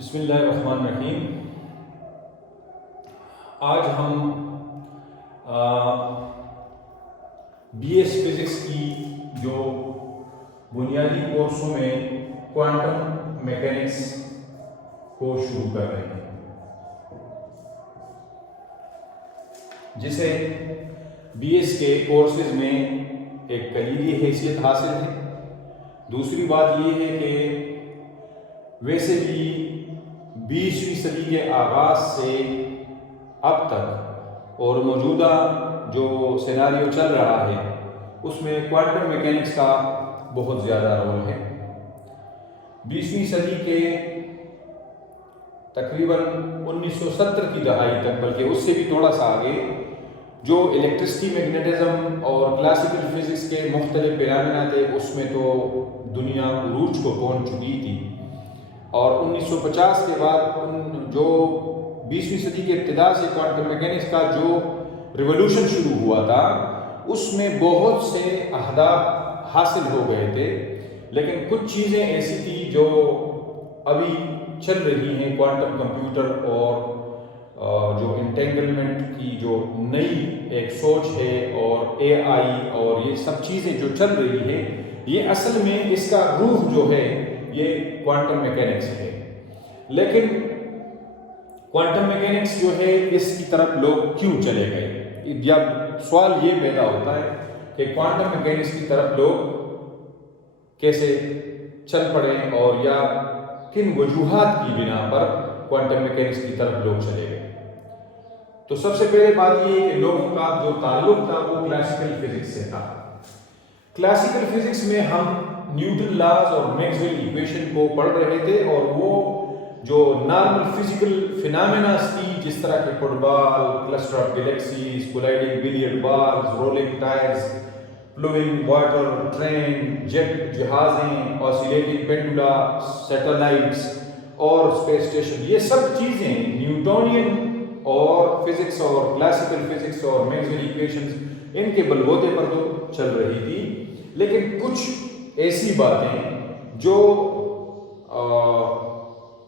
بسم اللہ الرحمن الرحیم۔ آج ہم بی ایس فزکس کی جو بنیادی کورسوں میں کوانٹم میکینکس کو شروع کر رہے ہیں، جسے بی ایس کے کورسز میں ایک کلیدی حیثیت حاصل ہے۔ دوسری بات یہ ہے کہ ویسے بھی 20ویں صدی کے آغاز سے اب تک اور موجودہ جو سیناریو چل رہا ہے اس میں کوانٹم میکینکس کا بہت زیادہ رول ہے۔ 20ویں صدی کے تقریباً 1970 کی دہائی تک، بلکہ اس سے بھی تھوڑا سا آگے، جو الیکٹرسٹی، میگنیٹزم اور کلاسیکل فزکس کے مختلف فینامنا تھے، اس میں تو دنیا عروج کو پہنچ چکی تھی، اور 1950 کے بعد جو 20ویں صدی کے ابتدا سے کوانٹم میکینکس کا جو ریولوشن شروع ہوا تھا، اس میں بہت سے اہداف حاصل ہو گئے تھے، لیکن کچھ چیزیں ایسی تھی جو ابھی چل رہی ہیں۔ کوانٹم کمپیوٹر اور جو انٹینگلمنٹ کی جو نئی ایک سوچ ہے، اور اے آئی اور یہ سب چیزیں جو چل رہی ہے، یہ اصل میں اس کا روح جو ہے یہ کوانٹم میکینکس ہے۔ لیکن کوانٹم میکینکس جو ہے، اس کی طرف لوگ کیوں چلے گئے؟ جب سوال یہ پیدا ہوتا ہے کہ کوانٹم میکینکس کی طرف لوگ کیسے چل پڑے، اور یا کن وجوہات کی بنا پر کوانٹم میکینکس کی طرف لوگ چلے گئے، تو سب سے پہلے بات یہ ہے کہ لوگوں کا جو تعلق تھا وہ کلاسیکل فزکس سے تھا۔ کلاسیکل فزکس میں ہم نیوٹن لاز اور میکسویل ایکویشن کو پڑھ رہے تھے، اور وہ جو نارمل فزیکل فینامناز تھی، جس طرح کے football, cluster of galaxies, colliding billiard balls, rolling tyres, flowing water, train, jet جہازیں، آسیلیٹنگ پینڈولا، سیٹلائٹس اور اسپیس اسٹیشن، یہ سب چیزیں نیوٹونین اور فزکس اور کلاسیکل فزکس اور میکسویل ایکویشنز، ان کے بلبوتے پر تو چل رہی تھی، لیکن کچھ ایسی باتیں جو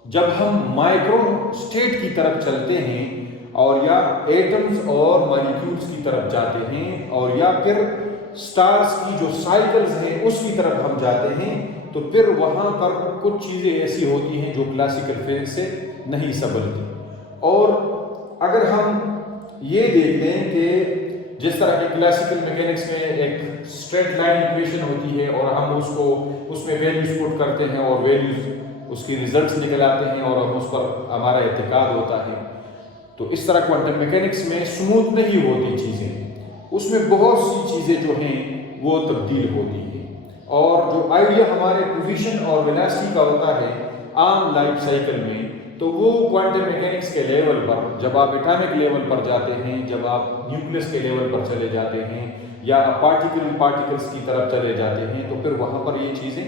جب ہم مائکرو اسٹیٹ کی طرف چلتے ہیں، اور یا ایٹمز اور مالیکیولز کی طرف جاتے ہیں، اور یا پھر سٹارز کی جو سائیکلز ہیں اس کی طرف ہم جاتے ہیں، تو پھر وہاں پر کچھ چیزیں ایسی ہوتی ہیں جو کلاسیکل فزکس سے نہیں سنبھلتی۔ اور اگر ہم یہ دیکھ لیں کہ جس طرح کے کلاسیکل میکینکس میں ایک اسٹریٹ لائن ایکویشن ہوتی ہے، اور ہم اس میں ویلیوز پٹ کرتے ہیں، اور ویلیوز اس کی ریزلٹس نکل آتے ہیں، اور ہم اس پر ہمارا اعتقاد ہوتا ہے، تو اس طرح کوانٹم میکینکس میں سموتھ نہیں ہوتی چیزیں، اس میں بہت سی چیزیں جو ہیں وہ تبدیل ہوتی ہیں، اور جو آئیڈیا ہمارے پوزیشن اور ویلاسٹی کا ہوتا ہے عام لائف سائیکل میں، تو وہ کوانٹم میکینکس کے لیول پر، جب آپ ایٹامک لیول پر جاتے ہیں، جب آپ نیوکلیس کے لیول پر چلے جاتے ہیں، یا پارٹیکلز کی طرف چلے جاتے ہیں، تو پھر وہاں پر یہ چیزیں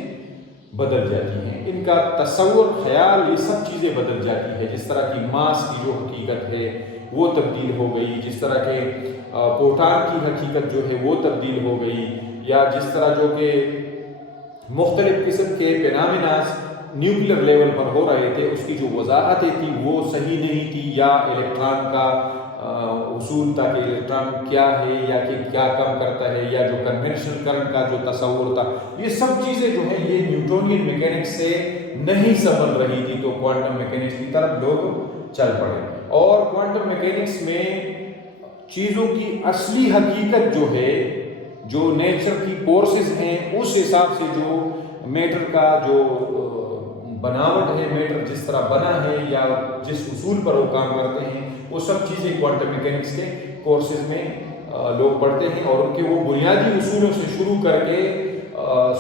بدل جاتی ہیں، ان کا تصور، خیال، یہ سب چیزیں بدل جاتی ہے۔ جس طرح کی ماس کی جو حقیقت ہے وہ تبدیل ہو گئی، جس طرح کے پروٹون کی حقیقت جو ہے وہ تبدیل ہو گئی، یا جس طرح جو کہ مختلف قسم کے فینامناز نیوکلیر لیول پر ہو رہے تھے، اس کی جو وضاحتیں تھی وہ صحیح نہیں تھی، یا الیکٹران کا اصول تھا کہ الیکٹران کیا ہے، یا کہ کیا کام کرتا ہے، یا جو کنونشنل کرنٹ کا جو تصور تھا، یہ سب چیزیں جو ہیں یہ نیوٹونین میکینکس سے نہیں سنبھل رہی تھی، تو کوانٹم میکینکس کی طرف لوگ چل پڑے۔ اور کوانٹم میکینکس میں چیزوں کی اصلی حقیقت جو ہے، جو نیچر کی فورسز ہیں، اس حساب سے جو میٹر کا جو بناوٹ ہے، میٹر جس طرح بنا ہے، یا جس اصول پر وہ کام کرتے ہیں، وہ سب چیزیں کوانٹم میکینکس کے کورسز میں لوگ پڑھتے ہیں، اور ان کے وہ بنیادی اصولوں سے شروع کر کے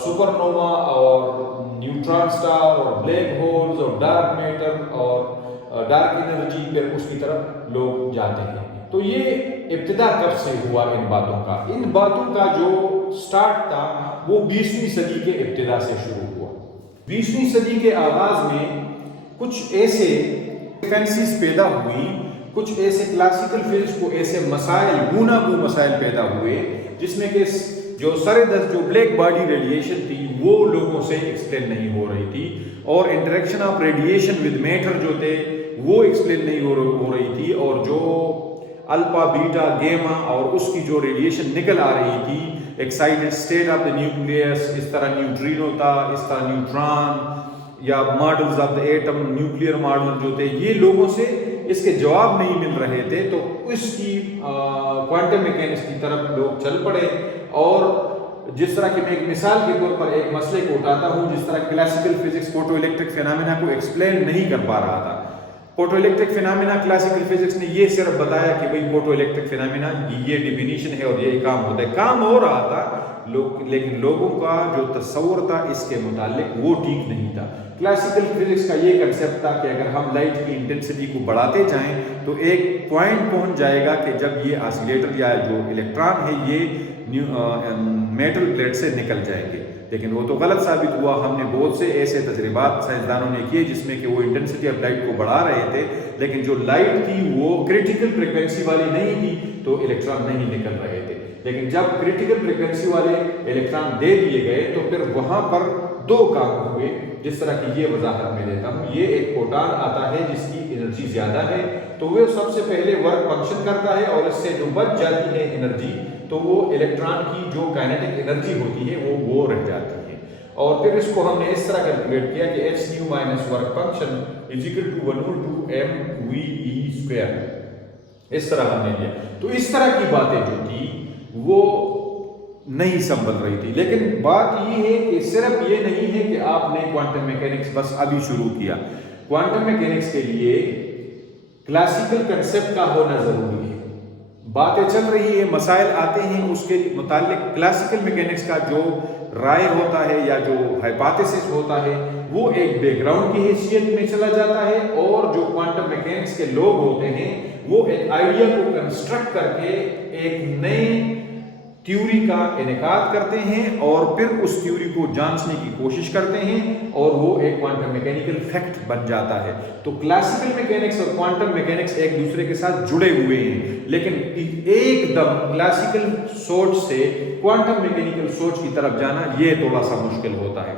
سپر نووا اور نیوٹران سٹار اور بلیک ہولز اور ڈارک میٹر اور ڈارک انرجی، پھر اس کی طرف لوگ جاتے ہیں۔ تو یہ ابتدا کب سے ہوا ان باتوں کا؟ ان باتوں کا جو سٹارٹ تھا وہ 20ویں صدی کے ابتدا سے شروع ہوا۔ 20ویں صدی کے آغاز میں کچھ ایسے فریکوینسیز پیدا ہوئی کچھ ایسے کلاسیکل فزکس کو ایسے مسائل گوناگوں مسائل پیدا ہوئے جس میں کہ جو سر دست جو بلیک باڈی ریڈیشن تھی وہ لوگوں سے ایکسپلین نہیں ہو رہی تھی، اور interaction of radiation with matter جو تھے وہ ایکسپلین نہیں ہو رہی تھی، اور جو الفا بیٹا گیما اور اس کی جو ریڈیشن نکل آ رہی تھی excited state of the nucleus, اس طرح نیوٹرینو تھا، اس طرح نیوٹران یا models of the atom, nuclear model جو تھے، یہ لوگوں سے اس کے جواب نہیں مل رہے تھے، تو اس کی کوانٹم میکینکس کی طرف لوگ چل پڑے۔ اور جس طرح کہ میں ایک مثال کے طور پر ایک مسئلے کو اٹھاتا ہوں، جس طرح classical physics photo electric phenomena کو ایکسپلین نہیں کر پا رہا تھا۔ Photo electric phenomena classical physics نے یہ صرف بتایا کہ بھئی فوٹو الیکٹرک فینامنا یہ ڈیفینیشن ہے اور یہ کام ہوتا ہے، کام ہو رہا تھا لیکن لوگوں کا جو تصور تھا اس کے متعلق وہ ٹھیک نہیں تھا۔ کلاسیکل فزکس کا یہ کنسیپٹ تھا کہ اگر ہم لائٹ کی انٹینسٹی کو بڑھاتے جائیں تو ایک پوائنٹ پہنچ جائے گا کہ جب یہ آسیلیٹر یا جو الیکٹران ہے یہ میٹل پلیٹ سے نکل جائیں گے، لیکن وہ تو غلط ثابت ہوا۔ ہم نے بہت سے ایسے تجربات سائنسدانوں نے کیے جس میں کہ وہ انٹینسٹی آف لائٹ کو بڑھا رہے تھے، لیکن جو لائٹ تھی وہ کریٹیکل فریکوینسی والی نہیں تھی تو الیکٹران نہیں نکل رہے تھے، لیکن جب کریٹیکل فریکوینسی والے الیکٹران دے دیے گئے تو پھر وہاں پر دو کام ہوئے، جس طرح کی یہ وضاحت میں دیتا ہوں۔ یہ ایک فوٹان آتا ہے جس کی انرجی زیادہ ہے تو وہ سب سے پہلے ورک فنکشن کرتا ہے، اور اس سے جو بچ جاتی ہے انرجی تو وہ الیکٹران کی جو کائنیٹک انرجی ہوتی ہے وہ رہ جاتی ہے، اور پھر اس کو ہم نے اس طرح کیلکولیٹ کیا کہ h nu minus work function is equal to 1/2 mv²، اس طرح ہم نے لیا۔ تو اس طرح کی باتیں جو تھی وہ نہیں سنبھل رہی تھی، لیکن بات یہ ہے کہ صرف یہ نہیں ہے کہ آپ نے کوانٹم میکینکس بس ابھی شروع کیا۔ کوانٹم میکینکس کے لیے کلاسیکل کنسپٹ کا ہونا ضروری ہے، باتیں چل رہی ہے، مسائل آتے ہیں، اس کے متعلق کلاسیکل میکینکس کا جو رائے ہوتا ہے یا جو ہائپوتھیسس ہوتا ہے وہ ایک بیک گراؤنڈ کی حیثیت میں چلا جاتا ہے، اور جو کوانٹم میکینکس کے لوگ ہوتے ہیں وہ ایک آئیڈیا کو کنسٹرکٹ کر کے ایک نئے تھیوری کا انعقاد کرتے ہیں اور پھر اس تھیوری کو جانچنے کی کوشش کرتے ہیں، اور وہ ایک کوانٹم میکینیکل فیکٹ بن جاتا ہے۔ تو کلاسیکل میکینکس اور کوانٹم میکینکس ایک دوسرے کے ساتھ جڑے ہوئے ہیں، لیکن ایک دم کلاسیکل سوچ سے کوانٹم میکینیکل سوچ کی طرف جانا یہ تھوڑا سا مشکل ہوتا ہے۔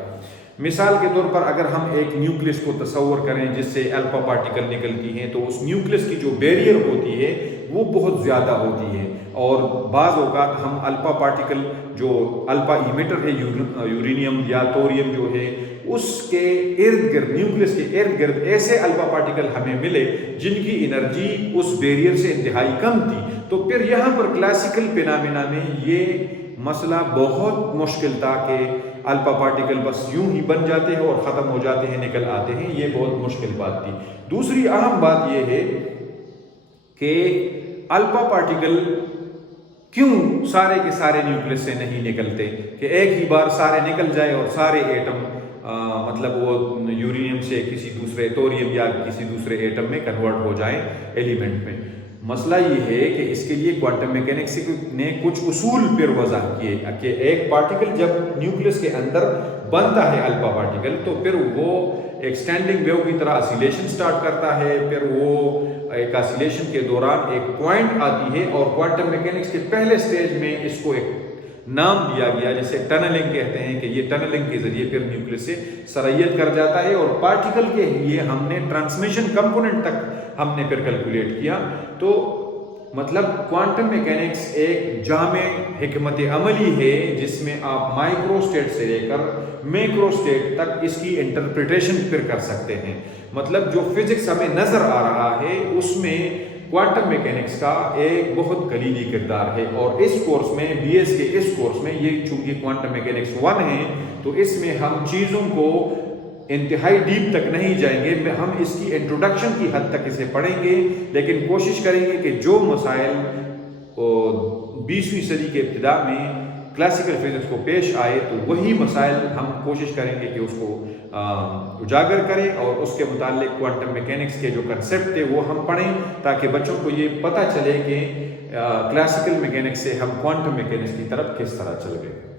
مثال کے طور پر اگر ہم ایک نیوکلس کو تصور کریں جس سے الفا پارٹیکل نکلتی ہیں، تو اس نیوکلس کی جو بیریئر ہوتی ہے وہ بہت زیادہ ہوتی ہے، اور بعض اوقات ہم الفا پارٹیکل جو الفا ایمیٹر ہے یورینیم یا تھوریم جو ہے اس کے ارد گرد، نیوکلس کے ارد گرد ایسے الفا پارٹیکل ہمیں ملے جن کی انرجی اس بیریئر سے انتہائی کم تھی، تو پھر یہاں پر کلاسیکل فینامنا میں یہ مسئلہ بہت مشکل تھا کہ الفا پارٹیکل بس یوں ہی بن جاتے ہیں اور ختم ہو جاتے ہیں، نکل آتے ہیں، یہ بہت مشکل بات تھی۔ دوسری اہم بات یہ ہے کہ الفا پارٹیکل کیوں سارے کے سارے نیوکلس سے نہیں نکلتے کہ ایک ہی بار سارے نکل جائے اور سارے ایٹم مطلب وہ یورینیم سے کسی دوسرے تھوریم یا کسی دوسرے ایٹم میں کنورٹ ہو جائیں ایلیمنٹ میں۔ مسئلہ یہ ہے کہ اس کے لیے کوانٹم میکینکس نے کچھ اصول پر وضع کیے کہ ایک پارٹیکل جب نیوکلس کے اندر بنتا ہے الفا پارٹیکل تو پھر وہ ایک سٹینڈنگ ویو کی طرح اسیلیشن سٹارٹ کرتا ہے، پھر وہ ایک اسیلیشن کے دوران ایک پوائنٹ آتی ہے، اور کوانٹم میکینکس کے پہلے سٹیج میں اس کو ایک نام دیا گیا جسے ٹنلنگ کہتے ہیں کہ یہ ٹنلنگ کے ذریعے پھر نیوکلس سے سرائیت کر جاتا ہے، اور پارٹیکل کے لیے ہم نے ٹرانسمیشن کمپوننٹ تک ہم نے پھر کیلکولیٹ کیا۔ تو مطلب کوانٹم میکینکس ایک جامع حکمت عملی ہے جس میں آپ مائکرو سٹیٹ سے لے کر میکرو سٹیٹ تک اس کی انٹرپریٹیشن پھر کر سکتے ہیں۔ مطلب جو فزکس ہمیں نظر آ رہا ہے اس میں کوانٹم میکینکس کا ایک بہت کلیدی کردار ہے، اور اس کورس میں بی ایس کے اس کورس میں یہ چونکہ کوانٹم میکینکس 1 ہے تو اس میں ہم چیزوں کو انتہائی ڈیپ تک نہیں جائیں گے، ہم اس کی انٹروڈکشن کی حد تک اسے پڑھیں گے، لیکن کوشش کریں گے کہ جو مسائل 20ویں صدی کے ابتدا میں کلاسیکل فزکس کو پیش آئے تو وہی مسائل ہم کوشش کریں گے کہ اس کو اجاگر کریں، اور اس کے متعلق کوانٹم میکینکس کے جو کنسیپٹ تھے وہ ہم پڑھیں تاکہ بچوں کو یہ پتہ چلے کہ کلاسیکل میکینکس سے ہم کوانٹم میکینکس کی طرف کس طرح چل گئے۔